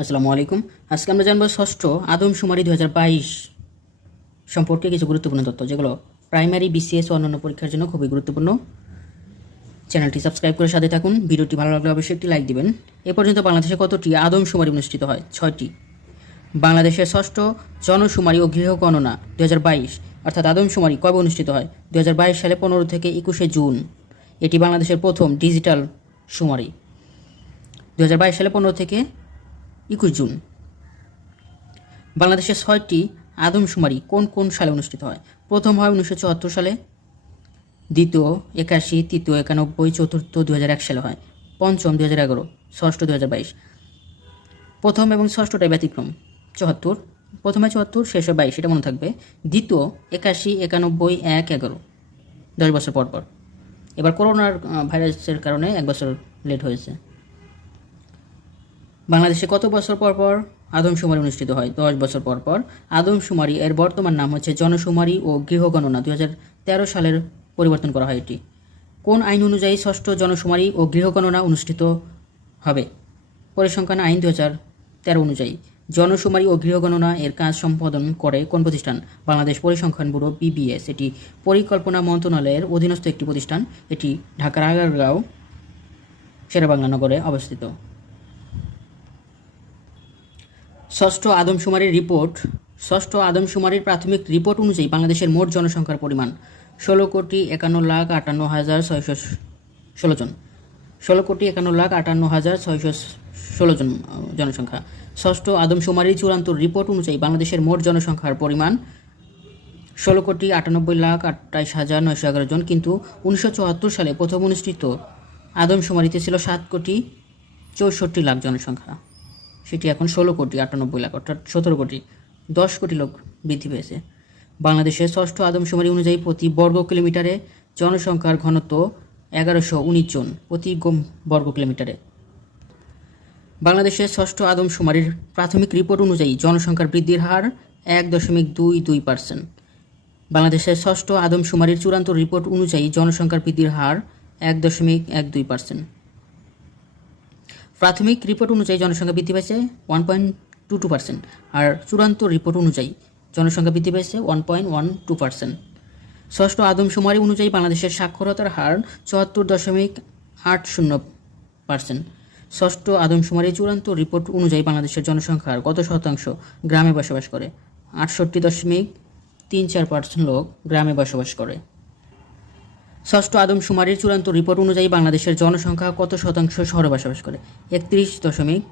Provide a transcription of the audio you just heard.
আসসালামু আলাইকুম। আজকে আমরা জানব ষষ্ঠ আদমশুমারি দু হাজার বাইশ সম্পর্কে কিছু গুরুত্বপূর্ণ তথ্য, যেগুলো প্রাইমারি বিসিএস ও অন্যান্য পরীক্ষার জন্য খুবই গুরুত্বপূর্ণ। চ্যানেলটি সাবস্ক্রাইব করে সাথে থাকুন, ভিডিওটি ভালো লাগলে অবশ্যই একটি লাইক দিবেন। এ পর্যন্ত বাংলাদেশে কতটি আদমশুমারি অনুষ্ঠিত হয়? ছয়টি। বাংলাদেশের ষষ্ঠ জনশুমারি ও গৃহ গণনা দু হাজার বাইশ, অর্থাৎ আদমশুমারি কবে অনুষ্ঠিত হয়? দু হাজার বাইশ সালে পনেরো থেকে একুশে জুন। এটি বাংলাদেশের প্রথম ডিজিটাল শুমারি দু হাজার বাইশ সালে পনেরো থেকে একুশ জুন। বাংলাদেশের ছয়টি আদমশুমারি কোন কোন সালে অনুষ্ঠিত হয়? প্রথম হয় উনিশশো চুয়াত্তর সালে, দ্বিতীয় একাশি, তৃতীয় একানব্বই, চতুর্থ দু এক সালে হয়, পঞ্চম দু হাজার এগারো, ষষ্ঠ দু হাজার বাইশ। প্রথম এবং ষষ্ঠটাই ব্যতিক্রম, চুয়াত্তর। প্রথমে চুয়াত্তর, শেষে বাইশ, এটা মনে থাকবে। দ্বিতীয় একাশি, একানব্বই, এক, এগারো, দশ বছর পর পর। এবার করোনার ভাইরাসের কারণে এক বছর লেট হয়েছে। বাংলাদেশে কত বছর পর পর আদমশুমারি অনুষ্ঠিত হয়? দশ বছর পর পর আদমশুমারি, এর বর্তমান নাম হচ্ছে জনশুমারি ও গৃহগণনা। তেরো সালের পরিবর্তন করা হয় এটি। কোন আইন অনুযায়ী ষষ্ঠ জনশুমারি ও গৃহগণনা অনুষ্ঠিত হবে? পরিসংখ্যান আইন দু তেরো অনুযায়ী, জনশুমারি ও গৃহগণনা এর কাজ সম্পাদন করে কোন প্রতিষ্ঠান? বাংলাদেশ পরিসংখ্যান ব্যুরো বিবিএস এটি পরিকল্পনা মন্ত্রণালয়ের অধীনস্থ একটি প্রতিষ্ঠান। এটি ঢাকার আগারগাঁও, শেরেবাংলা নগরে অবস্থিত। ষষ্ঠ আদমশুমারির রিপোর্ট, ষষ্ঠ আদমশুমারির প্রাথমিক রিপোর্ট অনুযায়ী বাংলাদেশের মোট জনসংখ্যার পরিমাণ ষোলো কোটি একান্ন লাখ আটান্ন হাজার ছয়শো ষোলো জন। ষোলো কোটি একান্ন লাখ আটান্ন হাজার ছয়শো ষোলো জন জনসংখ্যা। ষষ্ঠ আদমশুমারির চূড়ান্ত রিপোর্ট অনুযায়ী বাংলাদেশের মোট জনসংখ্যার পরিমাণ ষোলো কোটি আটানব্বই লাখ আটাইশ হাজার নয়শো এগারো জন, কিন্তু উনিশশো চুয়াত্তর সালে প্রথম অনুষ্ঠিত আদমশুমারিতে ছিল সাত কোটি চৌষট্টি লাখ জনসংখ্যা। সেটি এখন ষোলো কোটি আটানব্বই লাখ, অর্থাৎ সতেরো কোটি, দশ কোটি লোক বৃদ্ধি পেয়েছে। বাংলাদেশের ষষ্ঠ আদমশুমারি অনুযায়ী প্রতি বর্গ কিলোমিটারে জনসংখ্যার ঘনত্ব এগারোশো উনিশ জন প্রতি বর্গ কিলোমিটারে। বাংলাদেশের ষষ্ঠ আদমশুমারির প্রাথমিক রিপোর্ট অনুযায়ী জনসংখ্যার বৃদ্ধির হার এক দশমিক দুই দুই পার্সেন্ট। বাংলাদেশের ষষ্ঠ আদমশুমারির চূড়ান্ত রিপোর্ট অনুযায়ী জনসংখ্যার বৃদ্ধির হার এক দশমিক এক দুই পার্সেন্ট। প্রাথমিক রিপোর্ট অনুযায়ী জনসংখ্যা বৃদ্ধি পেয়েছে one point two two percent আর চূড়ান্ত রিপোর্ট অনুযায়ী জনসংখ্যা বৃদ্ধি পেয়েছে one point one two percent ষষ্ঠ আদমশুমারি অনুযায়ী বাংলাদেশের সাক্ষরতার হার চুয়াত্তর দশমিক আট শূন্য পার্সেন্ট ষষ্ঠ আদমশুমারির চূড়ান্ত রিপোর্ট অনুযায়ী বাংলাদেশের জনসংখ্যার কত শতাংশ গ্রামে বসবাস করে? আটষট্টি দশমিক তিন চার পার্সেন্ট লোক গ্রামে বসবাস করে। ষষ্ঠ আদমশুমারির চূড়ান্ত রিপোর্ট অনুযায়ী বাংলাদেশের জনসংখ্যা কত শতাংশ শহরে বসবাস করে? একত্রিশ দশমিক